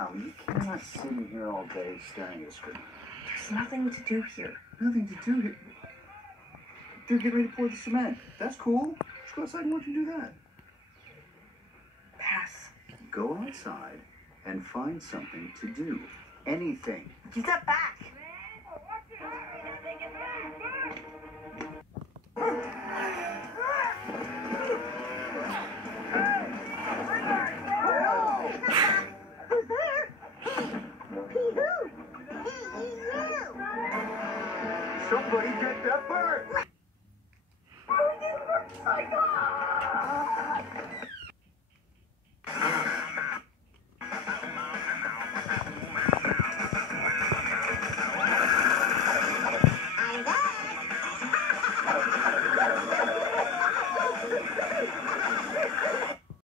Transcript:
Tommy, you cannot sit in here all day staring at a screen. There's nothing to do here. Nothing to do here. They're getting ready to pour the cement. That's cool. Let's go outside and watch them do that. Pass. Go outside and find something to do. Anything. Get that back. Who's there? Pee-hoo. Pee-hoo. Somebody get that bird!